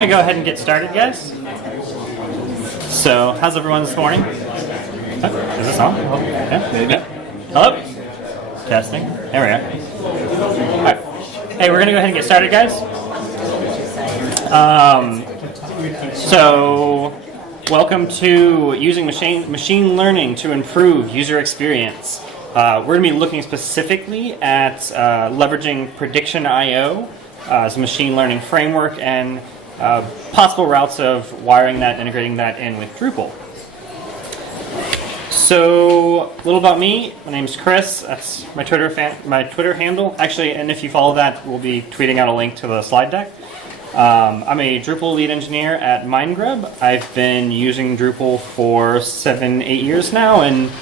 I'm gonna go ahead and get started, guys. So, how's everyone this morning? Is this on? Yeah? Yeah. Hello? Testing. There we go. All right. Hey, we're gonna go ahead and get started, guys. So, welcome to using machine learning to improve user experience. We're gonna be looking specifically at leveraging predictionio as a machine learning framework and possible routes of wiring that, integrating that in with Drupal. So, a little about me. My name's Chris. That's my Twitter handle. Actually, and if you follow that, we'll be tweeting out a link to the slide deck. I'm a Drupal lead engineer at MindGrub. I've been using Drupal for 7-8 years now, and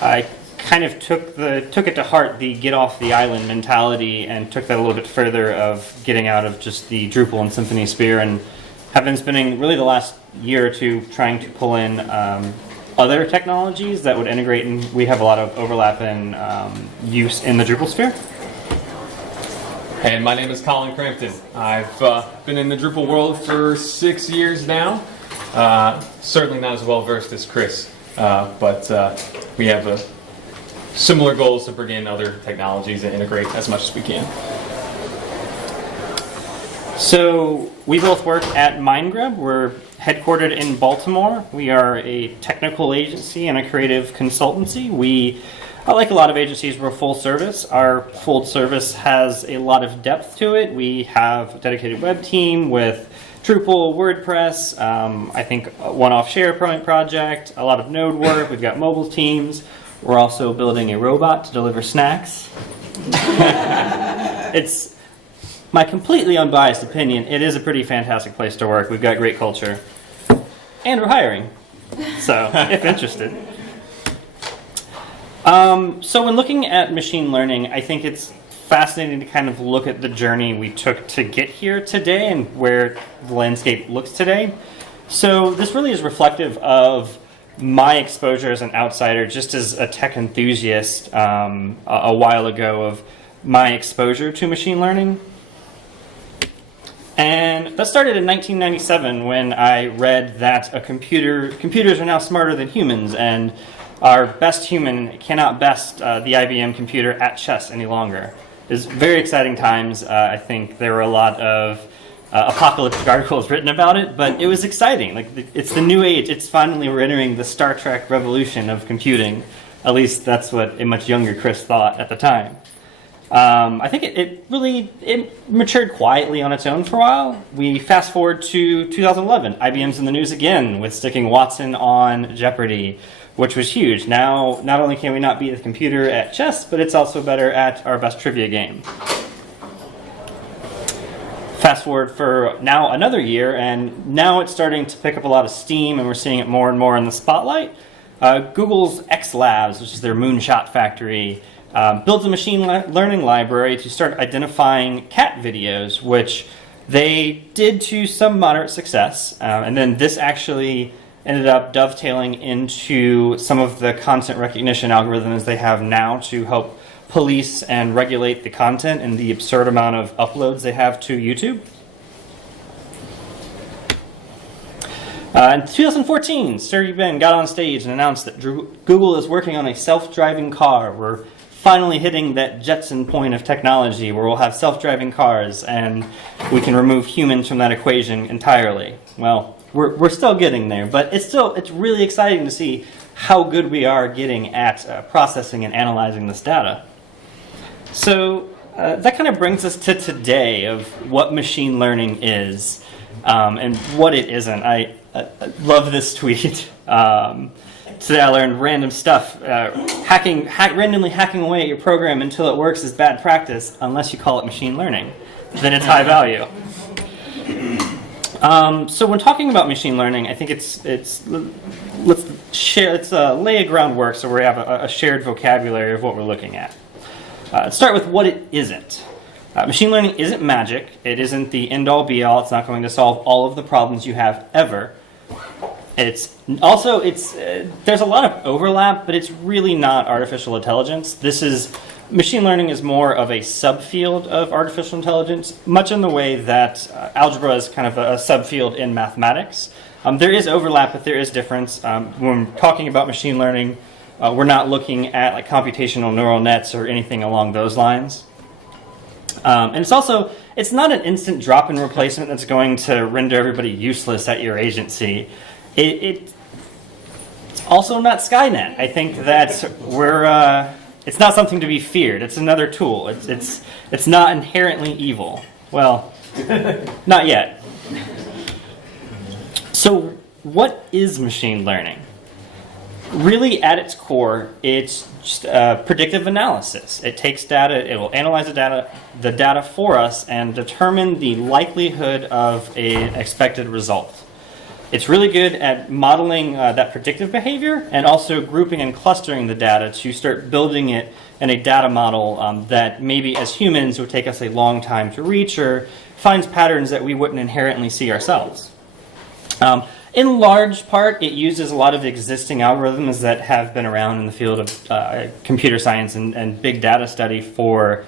I kind of took it to heart, the get off the island mentality, and took that a little bit further of getting out of just the Drupal and Symfony sphere, and have been spending really the last year or two trying to pull in other technologies that would integrate, and we have a lot of overlap in use in the Drupal sphere. And my name is Colin Crampton. I've been in the Drupal world for 6 years now. Certainly not as well versed as Chris, but we have similar goals to bring in other technologies and integrate as much as we can. So we both work at MindGrub. We're headquartered in Baltimore. We are a technical agency and a creative consultancy. Like a lot of agencies, we're full service. Our full service has a lot of depth to it. We have a dedicated web team with Drupal, WordPress, I think a one-off SharePoint project, a lot of node work. We've got mobile teams. We're also building a robot to deliver snacks. It's my completely unbiased opinion. It is a pretty fantastic place to work. We've got great culture. And we're hiring. So, if interested. So when looking at machine learning, I think it's fascinating to kind of look at the journey we took to get here today and where the landscape looks today. So this really is reflective of my exposure as an outsider, just as a tech enthusiast a while ago, of my exposure to machine learning. And that started in 1997 when I read that computers are now smarter than humans, and our best human cannot best the IBM computer at chess any longer. It was very exciting times. I think there were a lot of apocalyptic articles written about it, but it was exciting. Like, it's the new age. It's finally, we're entering the Star Trek revolution of computing. At least that's what a much younger Chris thought at the time. I think it really matured quietly on its own for a while. We fast forward to 2011. IBM's in the news again with sticking Watson on Jeopardy, which was huge. Now, not only can we not beat the computer at chess, but it's also better at our best trivia game. Fast forward for now another year, and now it's starting to pick up a lot of steam, and we're seeing it more and more in the spotlight. Google's X Labs, which is their moonshot factory, builds a machine learning library to start identifying cat videos, which they did to some moderate success. And then this actually ended up dovetailing into some of the content recognition algorithms they have now to help police and regulate the content and the absurd amount of uploads they have to YouTube. In 2014, Sergey Brin got on stage and announced that Google is working on a self-driving car. We're finally hitting that Jetson point of technology where we'll have self-driving cars and we can remove humans from that equation entirely. Well, we're still getting there, but it's really exciting to see how good we are getting at processing and analyzing this data. So that kind of brings us to today of what machine learning is and what it isn't. I love this tweet. Today I learned random stuff. Randomly hacking away at your program until it works is bad practice unless you call it machine learning. Then it's high value. So when talking about machine learning, I think let's lay a groundwork so we have a shared vocabulary of what we're looking at. Let's start with what it isn't. Machine learning isn't magic. It isn't the end-all be-all. It's not going to solve all of the problems you have ever. There's a lot of overlap, but it's really not artificial intelligence. This is Machine learning is more of a subfield of artificial intelligence, much in the way that algebra is kind of a subfield in mathematics. There is overlap, but there is difference. When we're talking about machine learning, we're not looking at like computational neural nets or anything along those lines. And it's not an instant drop-in replacement that's going to render everybody useless at your agency. It's also not Skynet. I think that it's not something to be feared. It's another tool. It's not inherently evil. Well, not yet. So what is machine learning? Really, at its core, it's just predictive analysis. It takes data, it will analyze the data for us and determine the likelihood of an expected result. It's really good at modeling that predictive behavior and also grouping and clustering the data to start building it in a data model that maybe as humans would take us a long time to reach or finds patterns that we wouldn't inherently see ourselves. In large part, it uses a lot of existing algorithms that have been around in the field of computer science and big data study for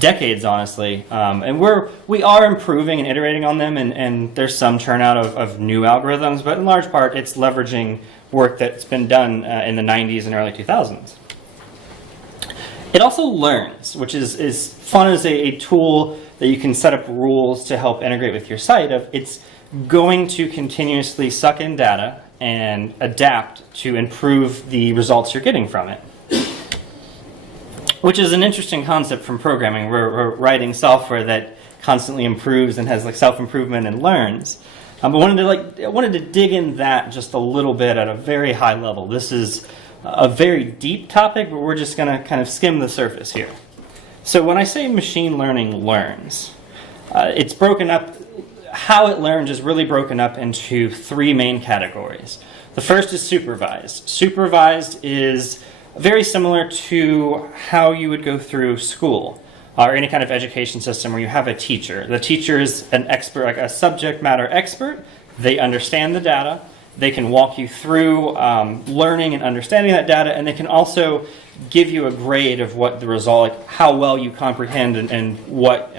decades, honestly. And we are improving and iterating on them, and there's some turnout of new algorithms, but in large part, it's leveraging work that's been done in the 90s and early 2000s. It also learns, which is fun as a tool that you can set up rules to help integrate with your site. It's going to continuously suck in data and adapt to improve the results you're getting from it. Which is an interesting concept from programming. We're writing software that constantly improves and has like self-improvement and learns. But I wanted to dig in that just a little bit at a very high level. This is a very deep topic, but we're just going to kind of skim the surface here. So when I say machine learning learns, it's broken up. How it learns is really broken up into three main categories. The first is supervised. Supervised is very similar to how you would go through school or any kind of education system where you have a teacher. The teacher is an expert, like a subject matter expert. They understand the data. They can walk you through learning and understanding that data, and they can also give you a grade of what the result, like how well you comprehend and what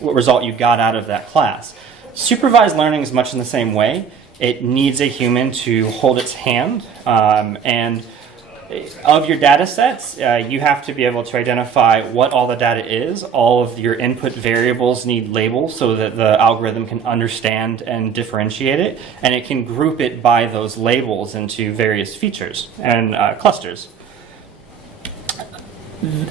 result you got out of that class. Supervised learning is much in the same way. It needs a human to hold its hand, and of your data sets, you have to be able to identify what all the data is. All of your input variables need labels so that the algorithm can understand and differentiate it, and it can group it by those labels into various features and clusters.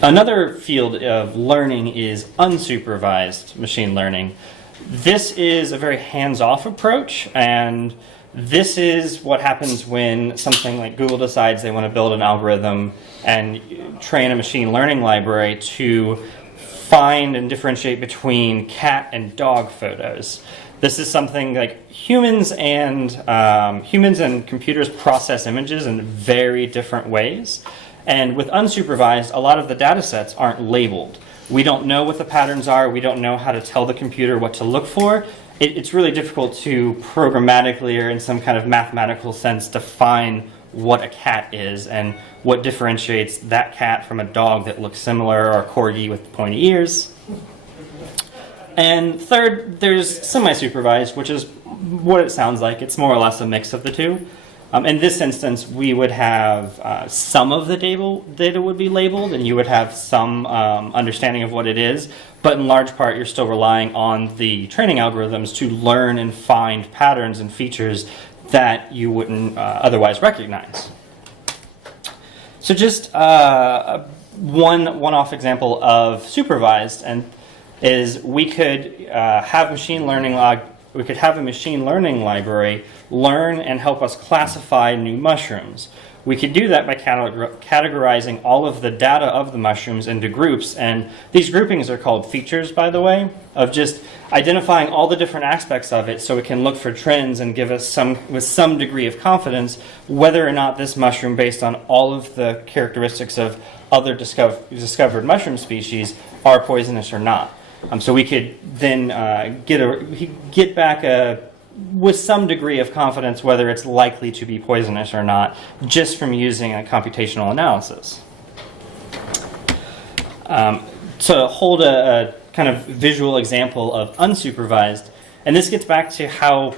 Another field of learning is unsupervised machine learning. This is a very hands-off approach, and this is what happens when something like Google decides they want to build an algorithm and train a machine learning library to find and differentiate between cat and dog photos. This is something like humans and computers process images in very different ways. And with unsupervised, a lot of the data sets aren't labeled. We don't know what the patterns are. We don't know how to tell the computer what to look for. It's really difficult to programmatically or in some kind of mathematical sense define what a cat is and what differentiates that cat from a dog that looks similar or a corgi with pointy ears. And third, there's semi-supervised, which is what it sounds like. It's more or less a mix of the two. In this instance, we would have some of the data would be labeled, and you would have some understanding of what it is. But in large part, you're still relying on the training algorithms to learn and find patterns and features that you wouldn't otherwise recognize. So just one-off example of supervised is we could have a machine learning library learn and help us classify new mushrooms. We could do that by categorizing all of the data of the mushrooms into groups, and these groupings are called features, by the way, of just identifying all the different aspects of it so it can look for trends and give us with some degree of confidence whether or not this mushroom, based on all of the characteristics of other discovered mushroom species, are poisonous or not. So we could then get back with some degree of confidence whether it's likely to be poisonous or not, just from using a computational analysis. To hold a kind of visual example of unsupervised, and this gets back to how,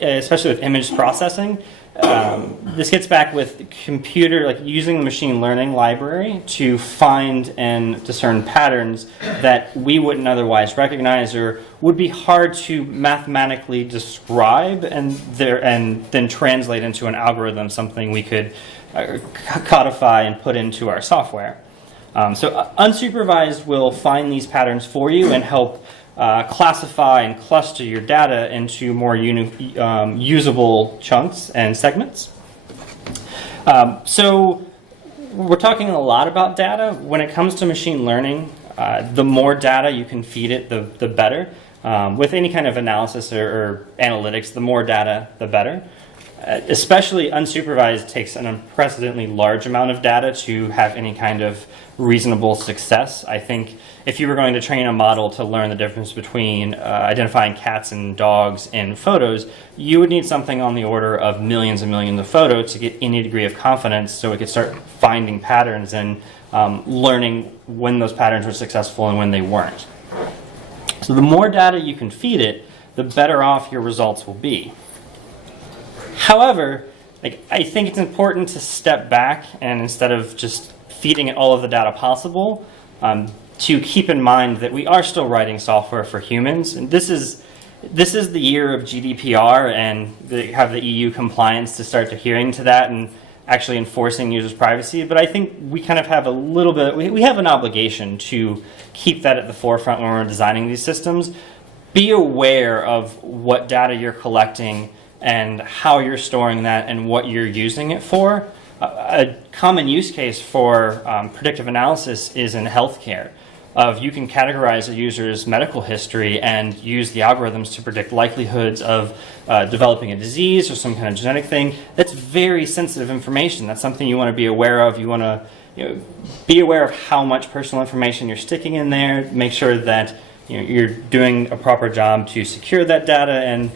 especially with image processing, this gets back with computer, like using the machine learning library to find and discern patterns that we wouldn't otherwise recognize or would be hard to mathematically describe and then translate into an algorithm, something we could codify and put into our software. So unsupervised will find these patterns for you and help classify and cluster your data into more usable chunks and segments. So we're talking a lot about data. When it comes to machine learning, the more data you can feed it, the better. With any kind of analysis or analytics, the more data, the better. Especially unsupervised takes an unprecedentedly large amount of data to have any kind of reasonable success. I think if you were going to train a model to learn the difference between identifying cats and dogs in photos, you would need something on the order of millions and millions of photos to get any degree of confidence so it could start finding patterns and learning when those patterns were successful and when they weren't. So the more data you can feed it, the better off your results will be. However, I think it's important to step back and instead of just feeding it all of the data possible, to keep in mind that we are still writing software for humans. And this is the year of GDPR, and they have the EU compliance to start adhering to that and actually enforcing users' privacy. But I think we kind of have a little bit, we have an obligation to keep that at the forefront when we're designing these systems. Be aware of what data you're collecting and how you're storing that and what you're using it for. A common use case for predictive analysis is in healthcare. You can categorize a user's medical history and use the algorithms to predict likelihoods of developing a disease or some kind of genetic thing. That's very sensitive information. That's something you want to be aware of. You want to be aware of how much personal information you're sticking in there. Make sure that you're doing a proper job to secure that data. And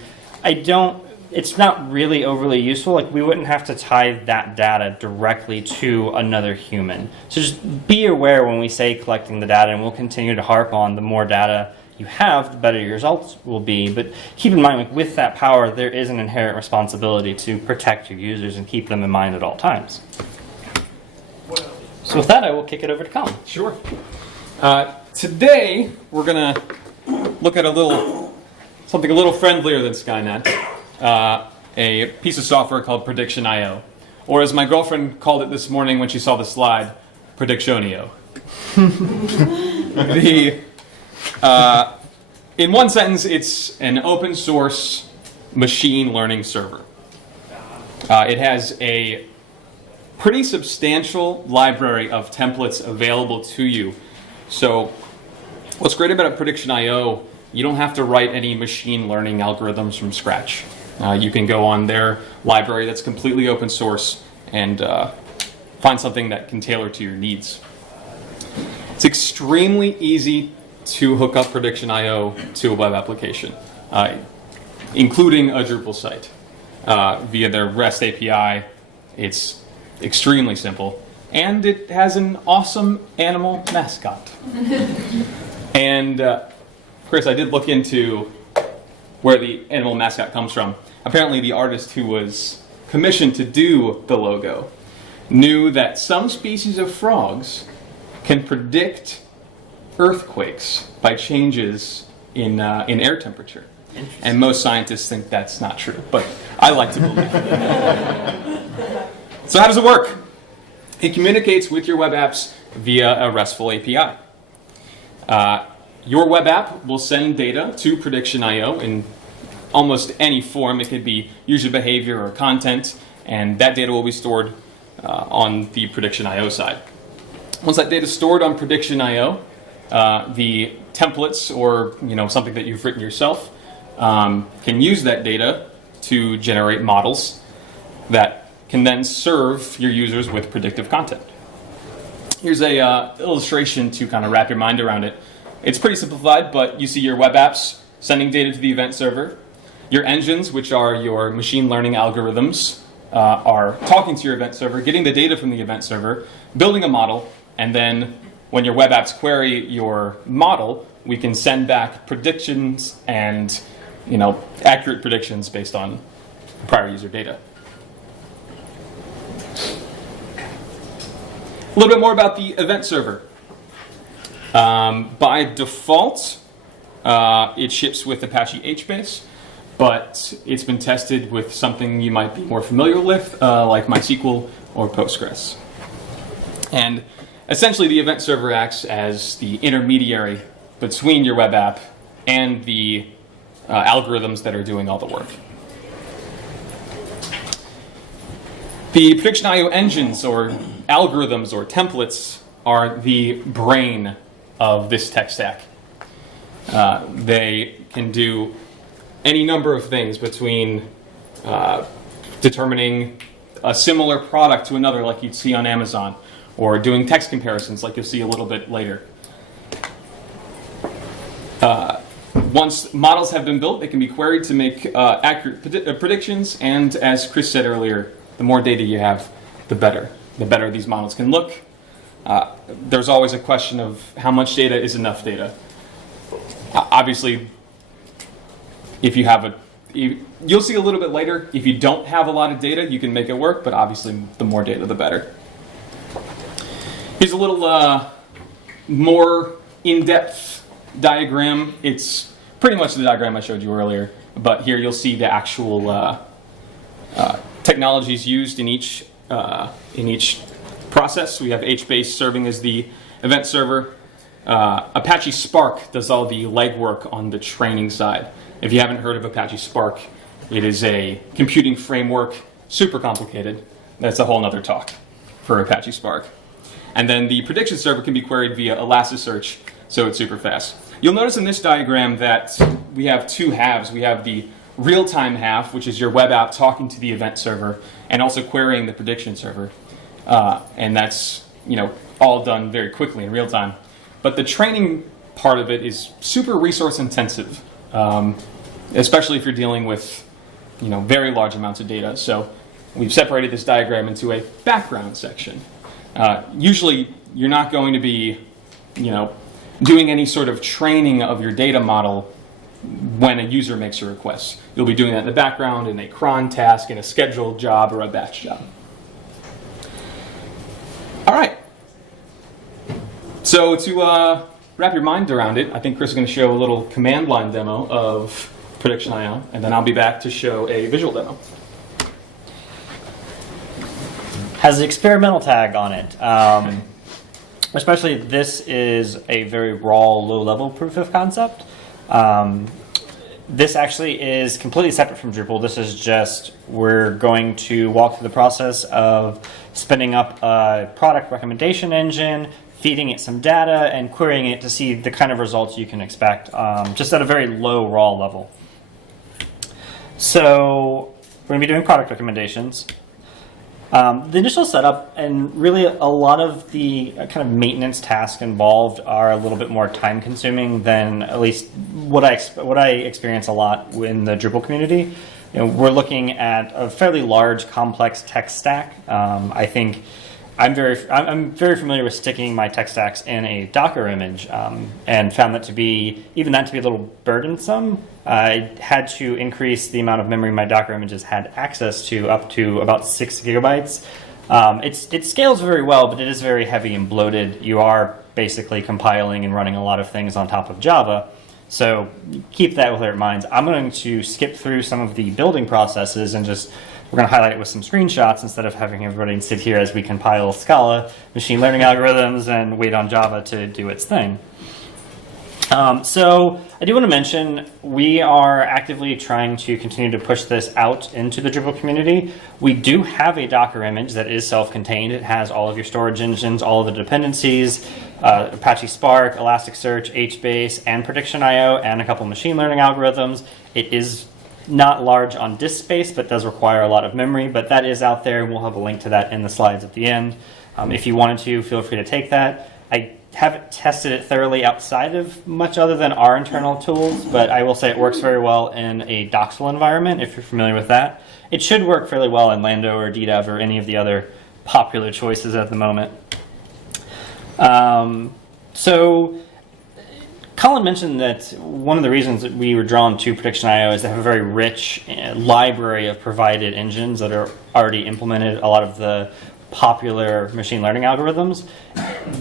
it's not really overly useful. Like, we wouldn't have to tie that data directly to another human. So just be aware when we say collecting the data, and we'll continue to harp on the more data you have, the better your results will be. But keep in mind, like, with that power, there is an inherent responsibility to protect your users and keep them in mind at all times. So with that, I will kick it over to Colin. Sure. Today, we're going to look at something a little friendlier than Skynet. A piece of software called PREDICTIONIO, or as my girlfriend called it this morning when she saw the slide, PREDICTIONIO. In one sentence, it's an open source machine learning server. It has a pretty substantial library of templates available to you. So what's great about PREDICTIONIO, you don't have to write any machine learning algorithms from scratch. You can go on their library that's completely open source and find something that can tailor to your needs. It's extremely easy to hook up PREDICTIONIO to a web application, including a Drupal site. Via their REST API, it's extremely simple. And it has an awesome animal mascot. And Chris, I did look into where the animal mascot comes from. Apparently the artist who was commissioned to do the logo knew that some species of frogs can predict earthquakes by changes in air temperature. And most scientists think that's not true, but I like to believe it. So how does it work? It communicates with your web apps via a RESTful API. Your web app will send data to PREDICTIONIO in almost any form. It could be user behavior or content, and that data will be stored on the PREDICTIONIO side. Once that data is stored on PREDICTIONIO, the templates or something that you've written yourself can use that data to generate models that can then serve your users with predictive content. Here's a illustration to kind of wrap your mind around it. It's pretty simplified, but you see your web apps sending data to the event server. Your engines, which are your machine learning algorithms, are talking to your event server, getting the data from the event server, building a model, and then when your web apps query your model, we can send back predictions and accurate predictions based on prior user data. A little bit more about the event server. By default, it ships with Apache HBase, but it's been tested with something you might be more familiar with, like MySQL or Postgres. And essentially, the event server acts as the intermediary between your web app and the algorithms that are doing all the work. The PREDICTIONIO engines, or algorithms, or templates, are the brain of this tech stack. They can do any number of things, between determining a similar product to another like you'd see on Amazon, or doing text comparisons like you'll see a little bit later. Once models have been built, they can be queried to make accurate predictions, and as Chris said earlier, the more data you have, the better. The better these models can look. There's always a question of how much data is enough data. Obviously, if you have you'll see a little bit later, if you don't have a lot of data, you can make it work, but obviously the more data, the better. Here's a little more in-depth diagram. It's pretty much the diagram I showed you earlier, but here you'll see the actual technologies used in each process. We have HBase serving as the event server. Apache Spark does all the legwork on the training side. If you haven't heard of Apache Spark, it is a computing framework, super complicated. That's a whole nother talk for Apache Spark. And then the prediction server can be queried via Elasticsearch, so it's super fast. You'll notice in this diagram that we have two halves. We have the real-time half, which is your web app talking to the event server and also querying the prediction server. And that's all done very quickly in real time. But the training part of it is super resource intensive, especially if you're dealing with very large amounts of data. So we've separated this diagram into a background section. Usually you're not going to be doing any sort of training of your data model when a user makes a request. You'll be doing that in the background in a cron task, in a scheduled job, or a batch job. All right. So to wrap your mind around it, I think Chris is going to show a little command line demo of PREDICTIONIO, and then I'll be back to show a visual demo. Has an experimental tag on it. Especially this is a very raw, low-level proof of concept. This actually is completely separate from Drupal. This is just, we're going to walk through the process of spinning up a product recommendation engine, feeding it some data, and querying it to see the kind of results you can expect, just at a very low, raw level. So we're going to be doing product recommendations. The initial setup and really a lot of the kind of maintenance tasks involved are a little bit more time consuming than at least what I experience a lot in the Drupal community. We're looking at a fairly large, complex tech stack. I think I'm very familiar with sticking my tech stacks in a Docker image, and found that to be a little burdensome. I had to increase the amount of memory my Docker images had access to up to about 6 gigabytes. It scales very well, but it is very heavy and bloated. You are basically compiling and running a lot of things on top of Java. So keep that with your minds. I'm going to skip through some of the building processes and we're going to highlight it with some screenshots instead of having everybody sit here as we compile Scala machine learning algorithms and wait on Java to do its thing. So I do want to mention we are actively trying to continue to push this out into the Drupal community. We do have a Docker image that is self-contained. It has all of your storage engines, all of the dependencies, Apache Spark, Elasticsearch, HBase, and PREDICTIONIO, and a couple machine learning algorithms. It is not large on disk space, but does require a lot of memory, but that is out there, and we'll have a link to that in the slides at the end. If you wanted to, feel free to take that. I haven't tested it thoroughly outside of much other than our internal tools, but I will say it works very well in a Doxel environment, if you're familiar with that. It should work fairly well in Lando or DDEV or any of the other popular choices at the moment. So Colin mentioned that one of the reasons that we were drawn to PREDICTIONIO is they have a very rich library of provided engines that are already implemented, a lot of the popular machine learning algorithms.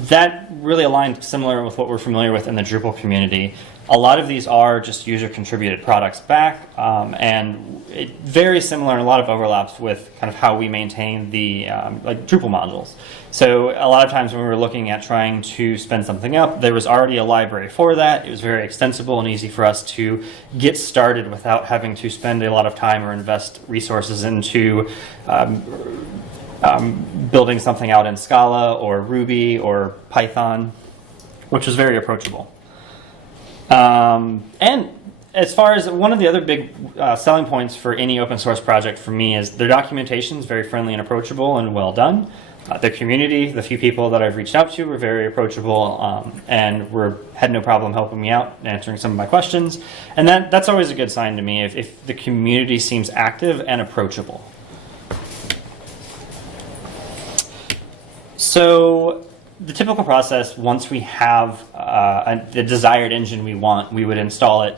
That really aligns similar with what we're familiar with in the Drupal community. A lot of these are just user-contributed products back, and very similar and a lot of overlaps with kind of how we maintain the like Drupal modules. So a lot of times when we were looking at trying to spin something up, there was already a library for that. It was very extensible and easy for us to get started without having to spend a lot of time or invest resources into building something out in Scala or Ruby or Python, which was very approachable. And as far as one of the other big selling points for any open source project for me is their documentation is very friendly and approachable and well done. The community, the few people that I've reached out to were very approachable and had no problem helping me out and answering some of my questions. And that's always a good sign to me if the community seems active and approachable. So the typical process, once we have the desired engine we want, we would install it.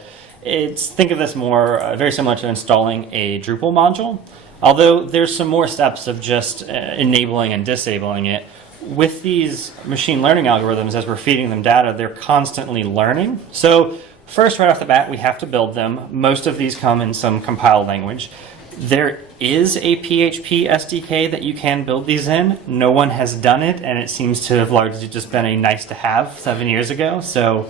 Think of this more very similar to installing a Drupal module, although there's some more steps of just enabling and disabling it. With these machine learning algorithms, as we're feeding them data, they're constantly learning. So first, right off the bat, we have to build them. Most of these come in some compiled language. There is a PHP SDK that you can build these in. No one has done it, and it seems to have largely just been a nice to have 7 years ago. So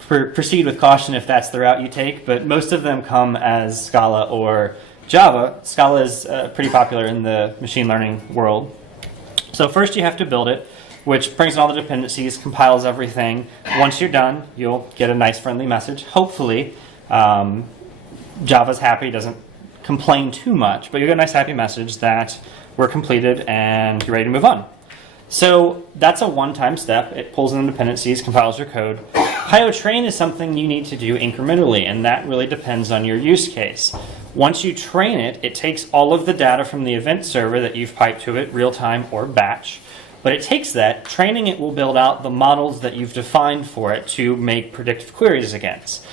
proceed with caution if that's the route you take, but most of them come as Scala or Java. Scala is pretty popular in the machine learning world. So first you have to build it, which brings in all the dependencies, compiles everything. Once you're done, you'll get a nice friendly message. Hopefully, Java's happy, doesn't complain too much, but you get a nice happy message that we're completed and you're ready to move on. So that's a one-time step. It pulls in the dependencies, compiles your code. PyOTrain is something you need to do incrementally, and that really depends on your use case. Once you train it, it takes all of the data from the event server that you've piped to it, real-time or batch, but it takes that, training it will build out the models that you've defined for it to make predictive queries against.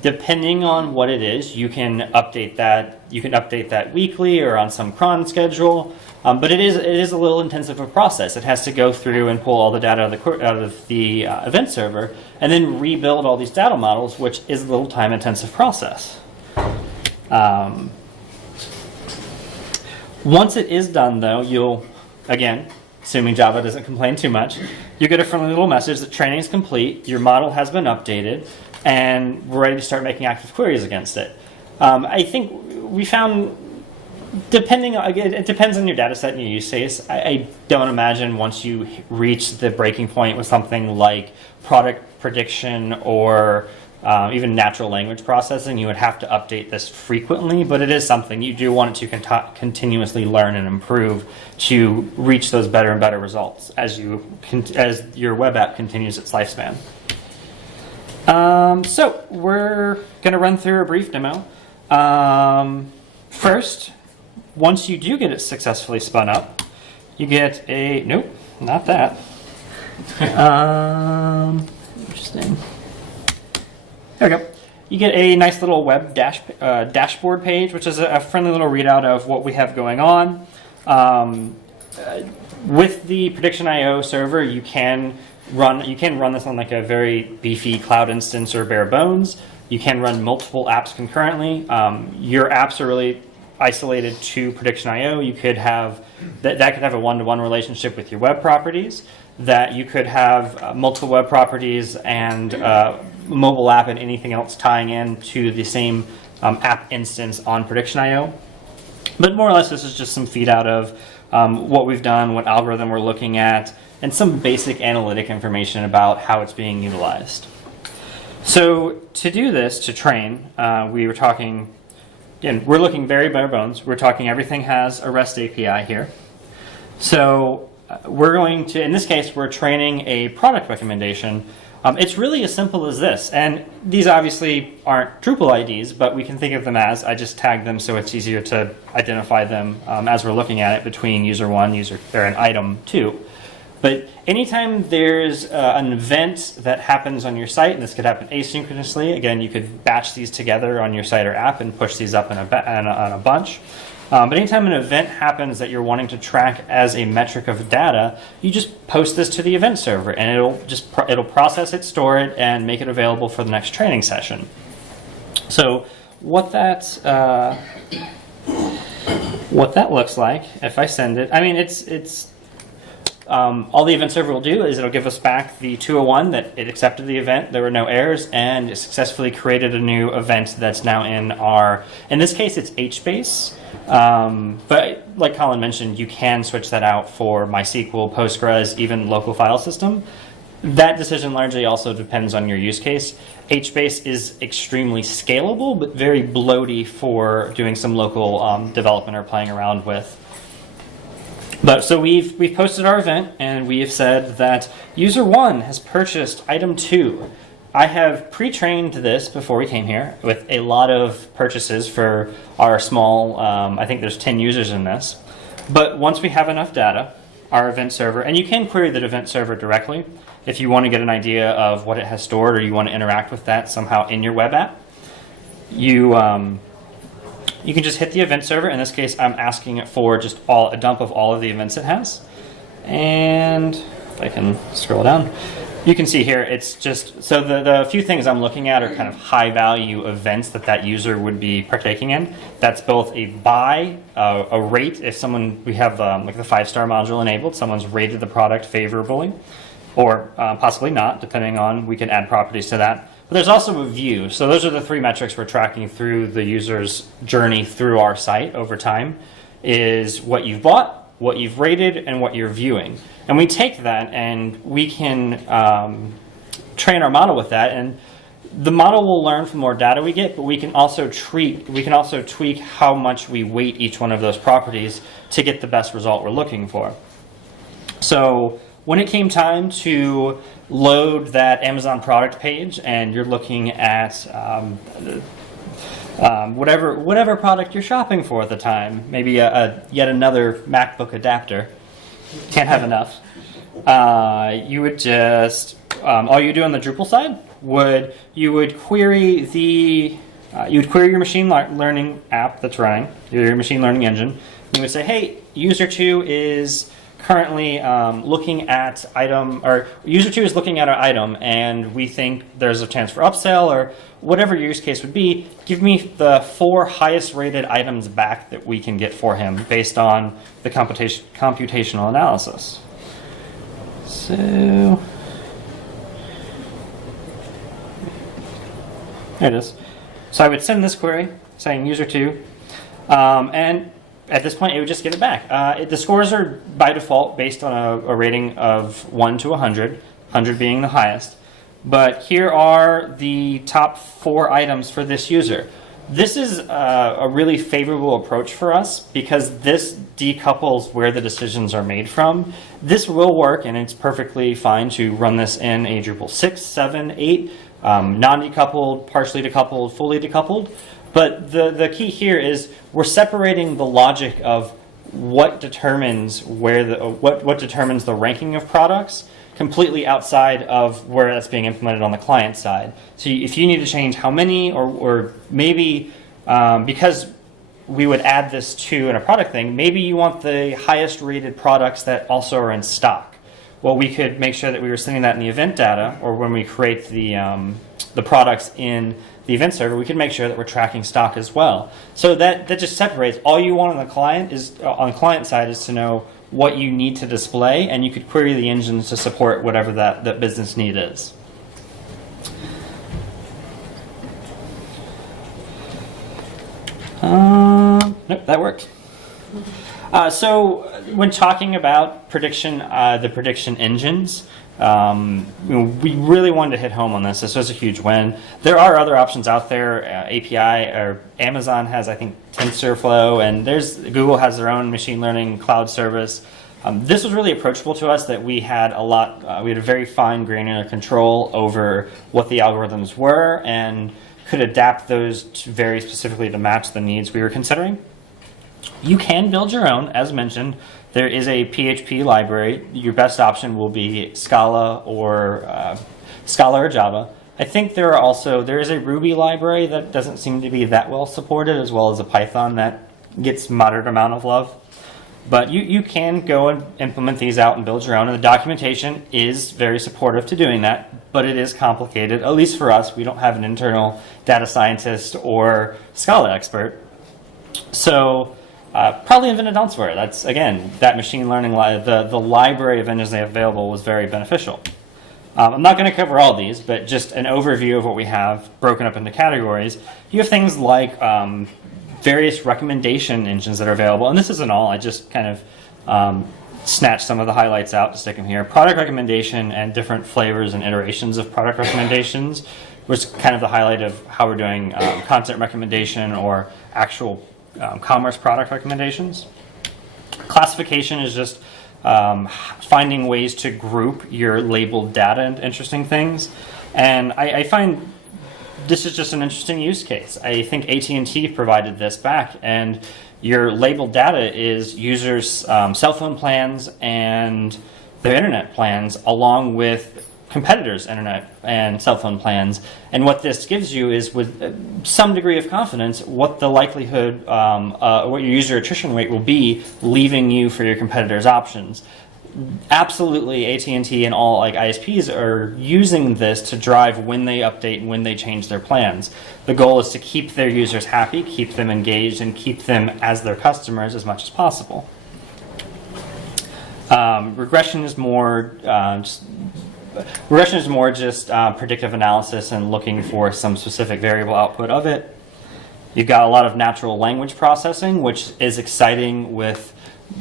Depending on what it is, you can update that. You can update that weekly or on some cron schedule, but it is a little intensive a process. It has to go through and pull all the data out of the event server and then rebuild all these data models, which is a little time-intensive process. Once it is done, though, you'll, again, assuming Java doesn't complain too much, you get a friendly little message that training is complete, your model has been updated, and we're ready to start making active queries against it. I think we found, it depends on your data set and your use case. I don't imagine once you reach the breaking point with something like product prediction or even natural language processing, you would have to update this frequently, but it is something you do want it to continuously learn and improve to reach those better and better results as your web app continues its lifespan. So we're going to run through a brief demo. First, once you do get it successfully spun up, you get a, nope, not that. Interesting. There we go. You get a nice little web dashboard page, which is a friendly little readout of what we have going on. With the PREDICTIONIO server, you can run this on like a very beefy cloud instance or bare bones. You can run multiple apps concurrently. Your apps are really isolated to PREDICTIONIO. You could have that could have a one-to-one relationship with your web properties. That you could have multiple web properties and mobile app and anything else tying in to the same app instance on PREDICTIONIO. But more or less, this is just some feed out of what we've done, what algorithm we're looking at, and some basic analytic information about how it's being utilized. So to do this, to train, we were talking, again, we're looking very bare bones. We're talking everything has a REST API here. So we're going to, in this case, we're training a product recommendation. It's really as simple as this. And these obviously aren't Drupal IDs, but we can think of them as, I just tagged them so it's easier to identify them as we're looking at it between user 1 and item 2. But anytime there's an event that happens on your site, and this could happen asynchronously, again, you could batch these together on your site or app and push these up in on a bunch. But anytime an event happens that you're wanting to track as a metric of data, you just post this to the event server, and it'll process it, store it, and make it available for the next training session. So what that looks like, if I send it, I mean, it's all the event server will do is it'll give us back the 201 that it accepted the event, there were no errors, and it successfully created a new event that's now in this case it's HBase. But like Colin mentioned, you can switch that out for MySQL, Postgres, even local file system. That decision largely also depends on your use case. HBase is extremely scalable, but very bloaty for doing some local development or playing around with. But so we've posted our event, and we have said that user 1 has purchased item 2. I have pre-trained this before we came here with a lot of purchases for our small, I think there's 10 users in this. But once we have enough data, our event server, and you can query the event server directly if you want to get an idea of what it has stored or you want to interact with that somehow in your web app. You can just hit the event server. In this case, I'm asking it for just a dump of all of the events it has. And if I can scroll down, you can see here, it's just, so the few things I'm looking at are kind of high value events that user would be partaking in. That's both a buy, a rate, if we have like the 5-star module enabled, someone's rated the product favorably, or possibly not, depending on, we can add properties to that. But there's also a view. So those are the 3 metrics we're tracking through the user's journey through our site over time, is what you've bought, what you've rated, and what you're viewing. And we take that and we can train our model with that, and the model will learn from more data we get, but we can also tweak how much we weight each one of those properties to get the best result we're looking for. So when it came time to load that Amazon product page, and you're looking at whatever product you're shopping for at the time, maybe yet another MacBook adapter, can't have enough. You would just all you do on the Drupal side you would query your machine learning app that's running, your machine learning engine. You would say, hey, user 2 is currently looking at item, or user 2 is looking at an item, and we think there's a chance for upsell, or whatever your use case would be. Give me the 4 highest rated items back that we can get for him based on the computational analysis. So there it is. So I would send this query saying user 2, and at this point, it would just give it back. The scores are by default based on a rating of 1 to 100, 100 being the highest. But here are the top 4 items for this user. This is a really favorable approach for us because this decouples where the decisions are made from. This will work, and it's perfectly fine to run this in a Drupal 6, 7, 8, non-decoupled, partially decoupled, fully decoupled. But the key here is we're separating the logic of what determines what determines the ranking of products completely outside of where that's being implemented on the client side. So if you need to change how many, or maybe because we would add this to in a product thing, maybe you want the highest rated products that also are in stock. Well, we could make sure that we were sending that in the event data, or when we create the products in the event server, we can make sure that we're tracking stock as well. So that just separates. All you want on the client side is to know what you need to display, and you could query the engines to support whatever that business need is. Nope, that worked. So when talking about prediction, the prediction engines, we really wanted to hit home on this. This was a huge win. There are other options out there. API, or Amazon has, I think, TensorFlow, and Google has their own machine learning cloud service. This was really approachable to us, that we had we had a very fine granular control over what the algorithms were, and could adapt those very specifically to match the needs we were considering. You can build your own, as mentioned. There is a PHP library. Your best option will be Scala or Java. I think there is a Ruby library that doesn't seem to be that well supported, as well as a Python that gets moderate amount of love. But you can go and implement these out and build your own, and the documentation is very supportive to doing that, but it is complicated, at least for us. We don't have an internal data scientist or Scala expert. So probably invented elsewhere. That's, again, that machine learning, the library of engines they have available was very beneficial. I'm not going to cover all these, but just an overview of what we have broken up into categories. You have things like various recommendation engines that are available, and this isn't all. I just kind of snatched some of the highlights out to stick them here. Product recommendation and different flavors and iterations of product recommendations was kind of the highlight of how we're doing content recommendation or actual commerce product recommendations. Classification is just finding ways to group your labeled data into interesting things, and I find this is just an interesting use case. I think AT&T provided this back, and your labeled data is users' cell phone plans and their internet plans, along with competitors' internet and cell phone plans. And what this gives you is, with some degree of confidence, what the likelihood, what your user attrition rate will be leaving you for your competitors' options. Absolutely, AT&T and all ISPs are using this to drive when they update and when they change their plans. The goal is to keep their users happy, keep them engaged, and keep them as their customers as much as possible. Regression is more just predictive analysis and looking for some specific variable output of it. You've got a lot of natural language processing, which is exciting with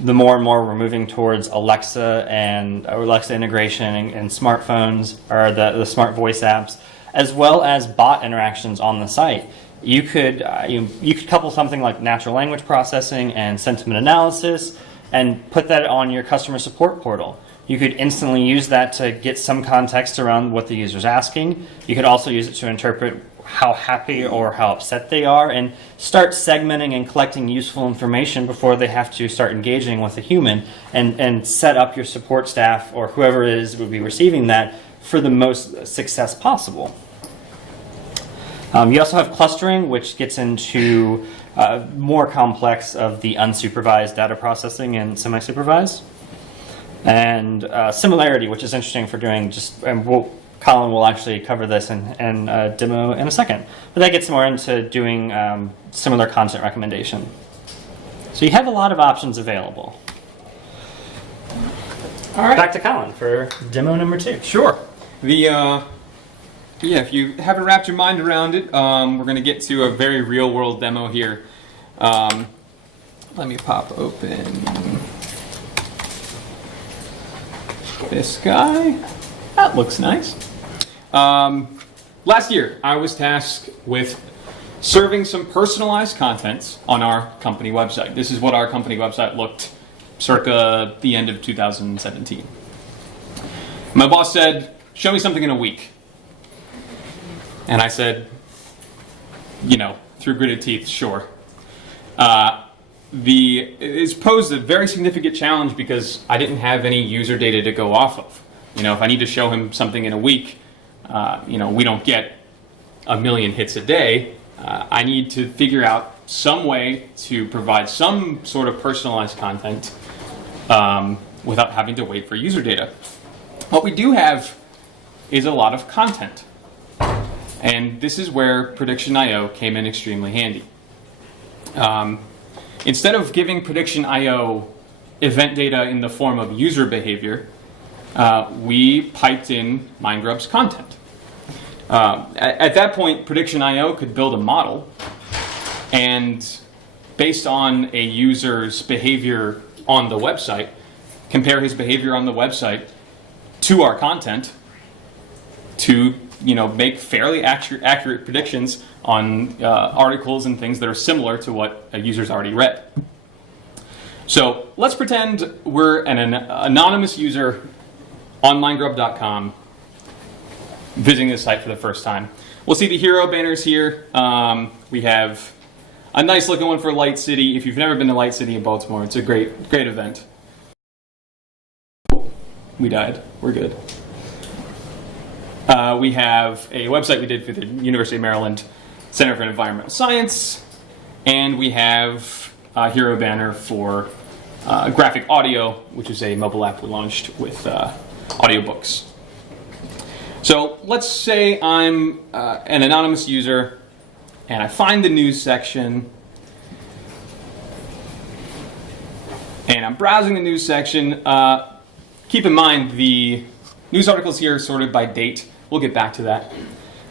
the more and more we're moving towards Alexa and Alexa integration and smartphones, or the smart voice apps, as well as bot interactions on the site. You could couple something like natural language processing and sentiment analysis and put that on your customer support portal. You could instantly use that to get some context around what the user's asking. You could also use it to interpret how happy or how upset they are, and start segmenting and collecting useful information before they have to start engaging with a human, and set up your support staff or whoever it is would be receiving that for the most success possible. You also have clustering, which gets into more complex of the unsupervised data processing and semi-supervised. And similarity, which is interesting for doing Colin will actually cover this and demo in a second. But that gets more into doing similar content recommendation. So you have a lot of options available. All right. Back to Colin for demo number 2. Sure. If you haven't wrapped your mind around it, we're going to get to a very real-world demo here. Let me pop open this guy. That looks nice. Last year, I was tasked with serving some personalized content on our company website. This is what our company website looked circa the end of 2017. My boss said, show me something in a week. And I said, through gritted teeth, sure. It's posed a very significant challenge because I didn't have any user data to go off of. If I need to show him something in a week, we don't get 1 million hits a day. I need to figure out some way to provide some sort of personalized content without having to wait for user data. What we do have is a lot of content. And this is where PredictionIO came in extremely handy. Instead of giving PredictionIO event data in the form of user behavior, we piped in MindGrub's content. At that point, PredictionIO could build a model, and based on a user's behavior on the website, compare his behavior on the website to our content to make fairly accurate predictions on articles and things that are similar to what a user's already read. So let's pretend we're an anonymous user on mindgrub.com visiting this site for the first time. We'll see the hero banners here. We have a nice looking one for Light City. If you've never been to Light City in Baltimore, it's a great event. We died. We're good. We have a website we did for the University of Maryland Center for Environmental Science, and we have a hero banner for graphic audio, which is a mobile app we launched with audiobooks. So let's say I'm an anonymous user and I find the news section and I'm browsing the news section. Keep in mind the news articles here are sorted by date. We'll get back to that.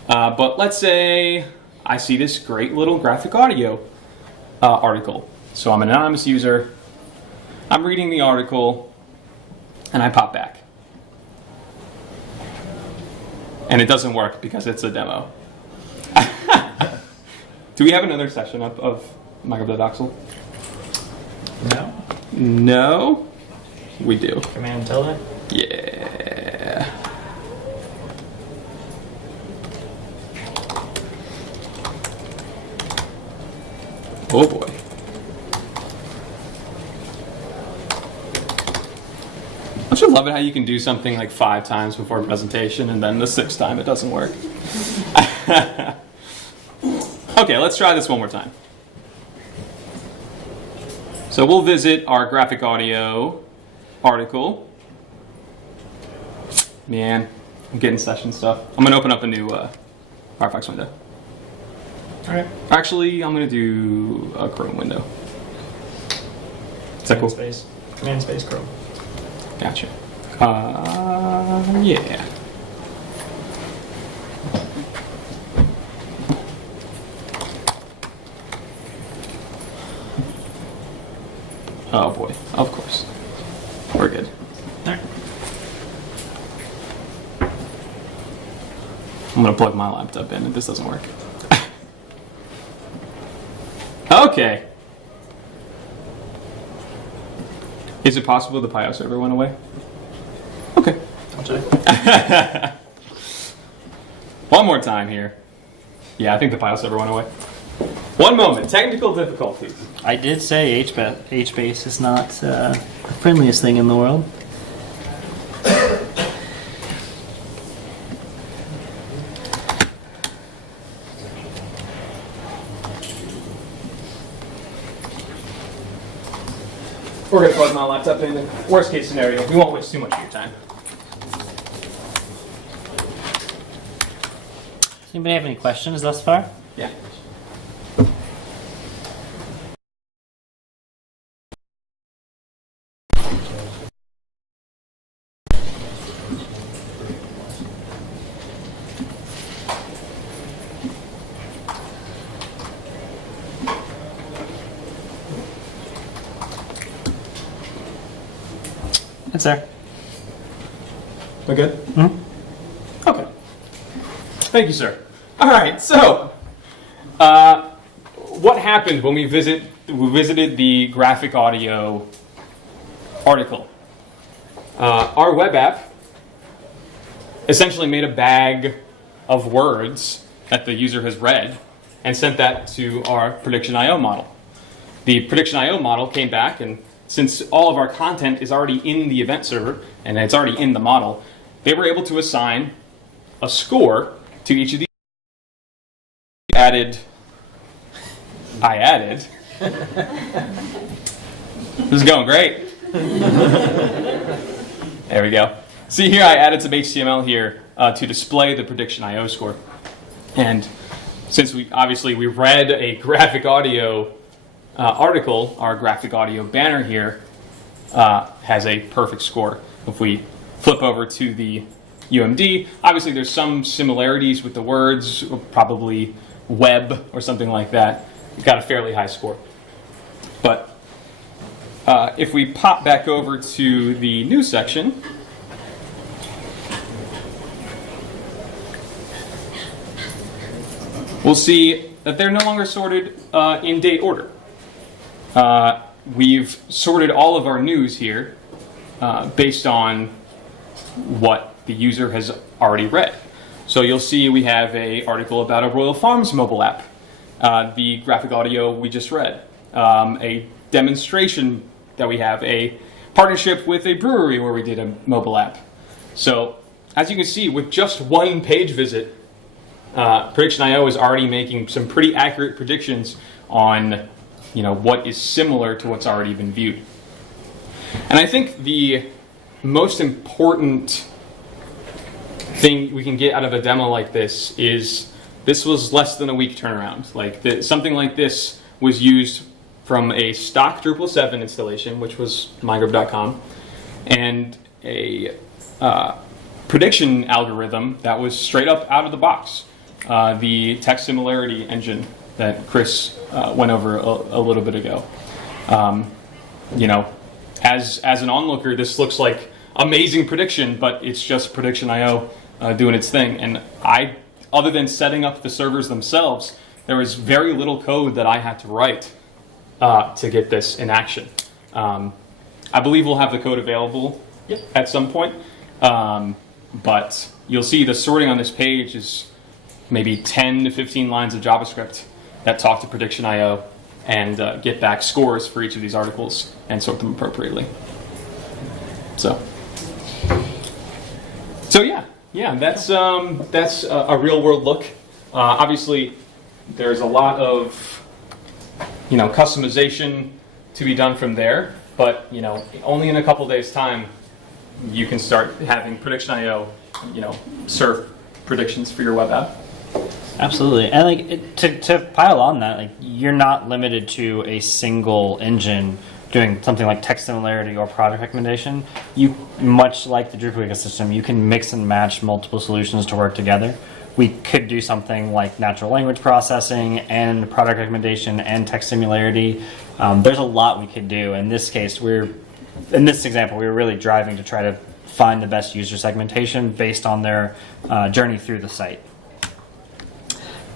But let's say I see this great little graphic audio article. So I'm an anonymous user. I'm reading the article and I pop back. And it doesn't work because it's a demo. Do we have another session up of Microbidoxal? No. No? We do. Command tilde? Yeah. Oh boy. Don't you love it how you can do something like 5 times before a presentation and then the 6th time it doesn't work? Okay, let's try this one more time. So we'll visit our graphic audio article. Man, I'm getting session stuff. I'm gonna open up a new Firefox window. Alright. Actually, I'm gonna do a Chrome window. Is that cool? Command space Chrome. Gotcha. Yeah. Oh boy, of course. We're good. Alright. I'm gonna plug my laptop in if this doesn't work. Okay. Is it possible the PIO server went away? Okay. I'll check. One more time here. Yeah, I think the PIO server went away. One moment. Technical difficulties. I did say HBase is not the friendliest thing in the world. We're going to plug my laptop in. Worst case scenario, we won't waste too much of your time. Does anybody have any questions thus far? Yeah. Yes, sir. We good? Mm-hmm. Okay. Thank you, sir. All right, so what happened when we visited the graphic audio article? Our web app essentially made a bag of words that the user has read and sent that to our PREDICTIONIO model. The PREDICTIONIO model came back, and since all of our content is already in the event server and it's already in the model, they were able to assign a score to each of these. I added. This is going great. There we go. See here, I added some HTML here to display the PREDICTIONIO score. And since we read a graphic audio article, our graphic audio banner here has a perfect score. If we flip over to the UMD, obviously there's some similarities with the words, probably web or something like that. We've got a fairly high score. But if we pop back over to the news section, we'll see that they're no longer sorted in date order. We've sorted all of our news here based on what the user has already read. So you'll see we have an article about a Royal Farms mobile app the graphic audio we just read, a demonstration that we have, a partnership with a brewery where we did a mobile app. So as you can see, with just one page visit, PredictionIO is already making some pretty accurate predictions on what is similar to what's already been viewed. And I think the most important thing we can get out of a demo like this is this was less than a week turnaround. Like something like this was used from a stock Drupal 7 installation, which was mygroup.com, and a prediction algorithm that was straight up out of the box. The text similarity engine that Chris went over a little bit ago. As an onlooker, this looks like amazing prediction, but it's just PredictionIO doing its thing. And other than setting up the servers themselves, there was very little code that I had to write to get this in action. I believe we'll have the code available at some point, but you'll see the sorting on this page is maybe 10 to 15 lines of JavaScript that talk to PredictionIO and get back scores for each of these articles and sort them appropriately. So yeah, that's a real world look. Obviously, there's a lot of customization to be done from there, but only in a couple days' time you can start having PredictionIO serve predictions for your web app. Absolutely, and to pile on that, you're not limited to a single engine doing something like text similarity or product recommendation. You, much like the Drupal ecosystem, you can mix and match multiple solutions to work together. We could do something like natural language processing and product recommendation and text similarity. There's a lot we could do. In this case, in this example, we were really driving to try to find the best user segmentation based on their journey through the site.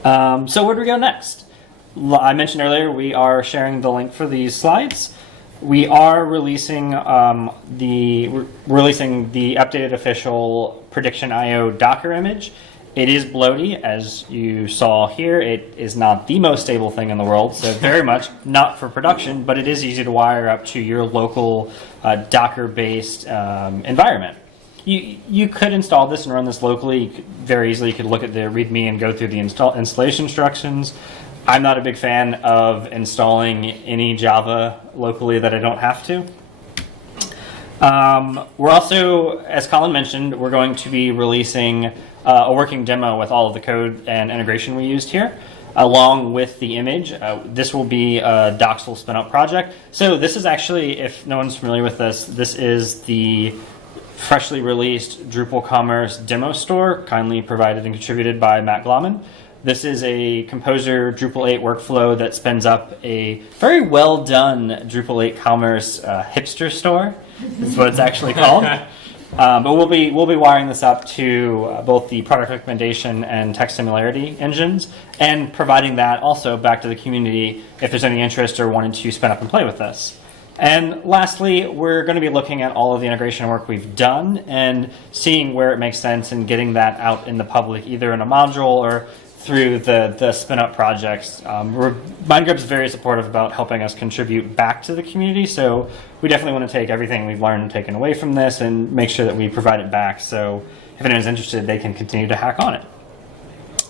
So where do we go next? I mentioned earlier we are sharing the link for these slides. We are releasing the updated official PredictionIO Docker image. It is bloaty, as you saw here. It is not the most stable thing in the world, so very much not for production, but it is easy to wire up to your local Docker-based environment. You could install this and run this locally very easily. You could look at the README and go through the installation instructions. I'm not a big fan of installing any Java locally that I don't have to. We're also, as Colin mentioned, we're going to be releasing a working demo with all of the code and integration we used here, along with the image. This will be a Doxel spin-up project. So this is actually, if no one's familiar with this is the freshly released Drupal Commerce demo store, kindly provided and contributed by Matt Glauman. This is a Composer Drupal 8 workflow that spins up a very well done Drupal 8 Commerce hipster store. That's what it's actually called. But we'll be wiring this up to both the product recommendation and text similarity engines, and providing that also back to the community if there's any interest or wanting to spin up and play with this. And lastly, we're going to be looking at all of the integration work we've done and seeing where it makes sense and getting that out in the public, either in a module or through the spin-up projects. MindGrub is very supportive about helping us contribute back to the community, so we definitely want to take everything we've learned and taken away from this and make sure that we provide it back, so if anyone's interested, they can continue to hack on it.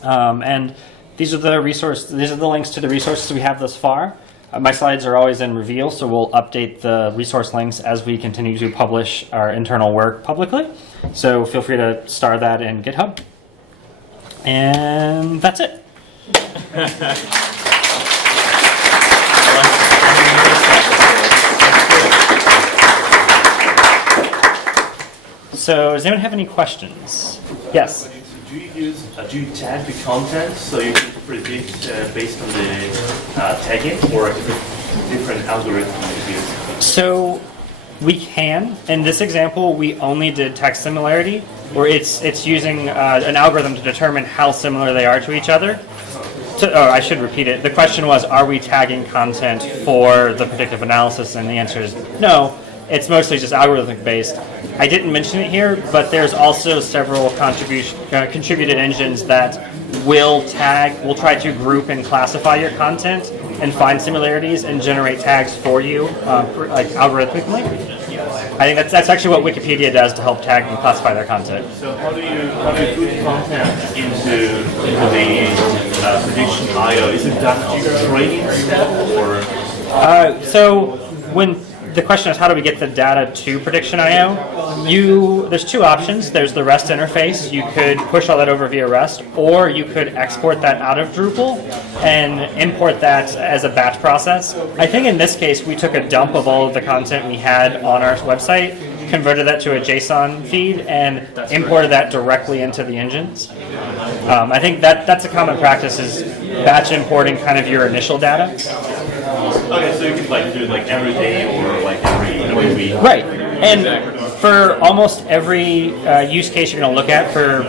And these are the links to the resources we have thus far. My slides are always in Reveal, so we'll update the resource links as we continue to publish our internal work publicly. So feel free to star that in GitHub. And that's it. So does anyone have any questions? Yes? Do you tag the content so you can predict based on the tagging, or a different algorithm you use? So we can. In this example, we only did text similarity, where it's using an algorithm to determine how similar they are to each other. I should repeat it. The question was, are we tagging content for the predictive analysis? And the answer is no. It's mostly just algorithmic based. I didn't mention it here, but there's also several contributed engines that will try to group and classify your content and find similarities and generate tags for you, like algorithmically. I think that's actually what Wikipedia does to help tag and classify their content. So how do you put content into the prediction.io? Is it done on the training step or? So when the question is how do we get the data to prediction.io, there's two options. There's the REST interface. You could push all that over via REST, or you could export that out of Drupal and import that as a batch process. I think in this case we took a dump of all of the content we had on our website, converted that to a JSON feed, and imported that directly into the engines. I think that's a common practice, is batch importing kind of your initial data. Okay, so you can like do it like every day or like every week. Right, and for almost every use case you're going to look at for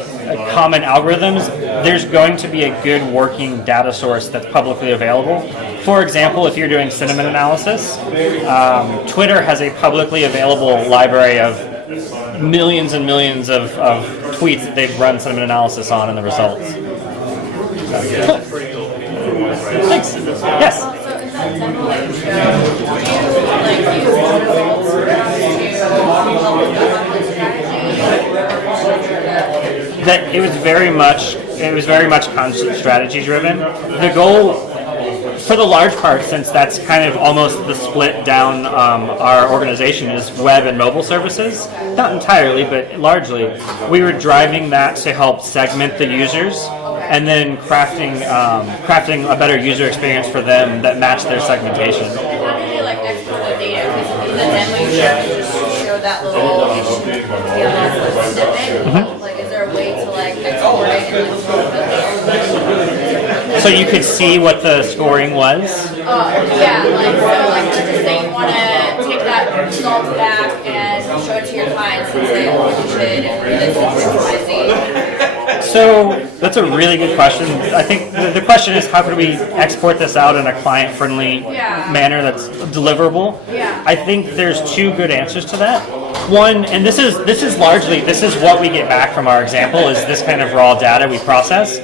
common algorithms, there's going to be a good working data source that's publicly available. For example, if you're doing sentiment analysis, Twitter has a publicly available library of millions and millions of tweets that they've run sentiment analysis on and the results. Thanks. Yes? So in that demo that you showed, do you use Drupal to help with the content strategy? That it was very much content strategy driven. The goal, for the large part, since that's kind of almost the split down our organization, is web and mobile services. Not entirely, but largely. We were driving that to help segment the users and then crafting a better user experience for them that matched their segmentation. How did you like export the data? Because in the demo you showed that little TLS snippet. Like, is there a way to like export it and So you could see what the scoring was? yeah, let's just say you want to take that result back and show it to your clients and say, oh, you should this XYZ. So that's a really good question. I think the question is how can we export this out in a client-friendly manner that's deliverable? Yeah. I think there's two good answers to that. One, and this is what we get back from our example, is this kind of raw data we process.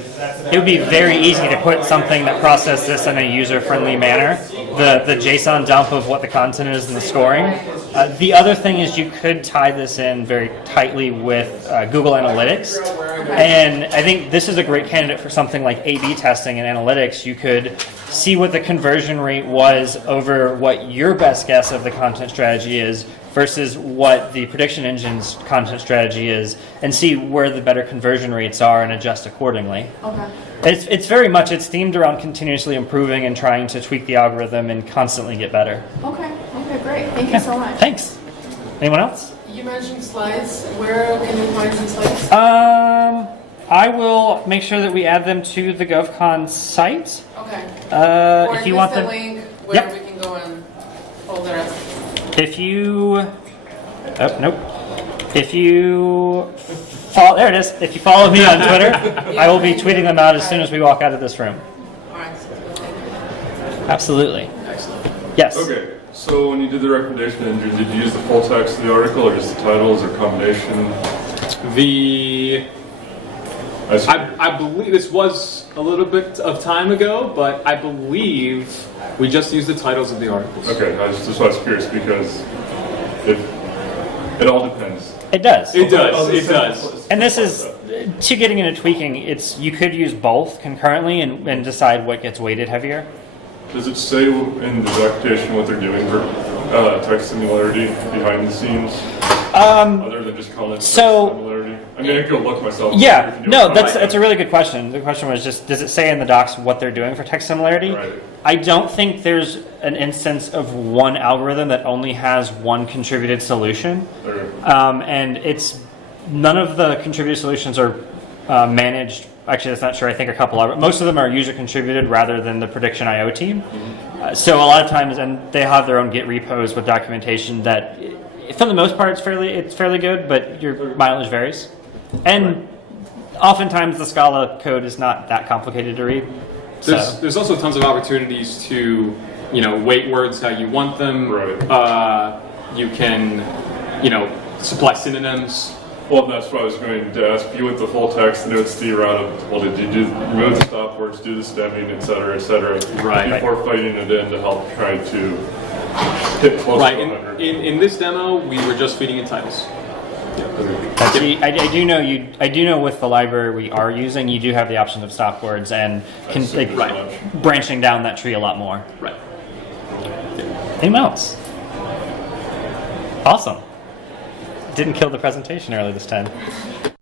It would be very easy to put something that processes this in a user-friendly manner, the JSON dump of what the content is and the scoring. The other thing is you could tie this in very tightly with Google Analytics, and I think this is a great candidate for something like A/B testing and analytics. You could see what the conversion rate was over what your best guess of the content strategy is versus what the prediction engine's content strategy is, and see where the better conversion rates are and adjust accordingly. Okay. It's very much, it's themed around continuously improving and trying to tweak the algorithm and constantly get better. Okay, great. Thank you so much. Thanks. Anyone else? You mentioned slides. Where can you find some slides? I will make sure that we add them to the GovCon site. Okay. Or If you want the them, link where Yep. we can go and pull the rest. if you, nope. If you follow, there it is. If you follow me on Twitter, I will be tweeting them out as soon as we walk out of this room. All right. Absolutely. Excellent. Yes. Okay, so when you did the recommendation engine, did you use the full text of the article or just the titles or combination? I believe this was a little bit of time ago, but I believe we just used the titles of the articles. Okay, I just was curious because it all depends. It does. It does. And this is, to getting into tweaking, you could use both concurrently and decide what gets weighted heavier. Does it say in the documentation what they're doing for text similarity behind the scenes? Other than just calling it text similarity? I mean, I could go look myself. Yeah, no, that's a really good question. The question was just, does it say in the docs what they're doing for text similarity? Right. I don't think there's an instance of one algorithm that only has one contributed solution. And none of the contributed solutions are managed. Actually, that's not true. I think a couple are. Most of them are user contributed rather than the prediction.io team. So a lot of times, and they have their own Git repos with documentation that, for the most part, it's fairly good, but your mileage varies. And oftentimes the Scala code is not that complicated to read. There's also tons of opportunities to, weight words how you want them. Right. You can, supply synonyms. Well, that's what I was going to ask. You with the full text, and it's the route of, well, did you remove the stop words, do the stemming, et cetera, Right. before fighting it in to help try to hit close Right. to 100? In this demo, we were just feeding in titles. Actually, I do know I do know with the library we are using, you do have the option of stop words and branching down that tree a lot more. Right. Anyone else? Awesome. Didn't kill the presentation early this time.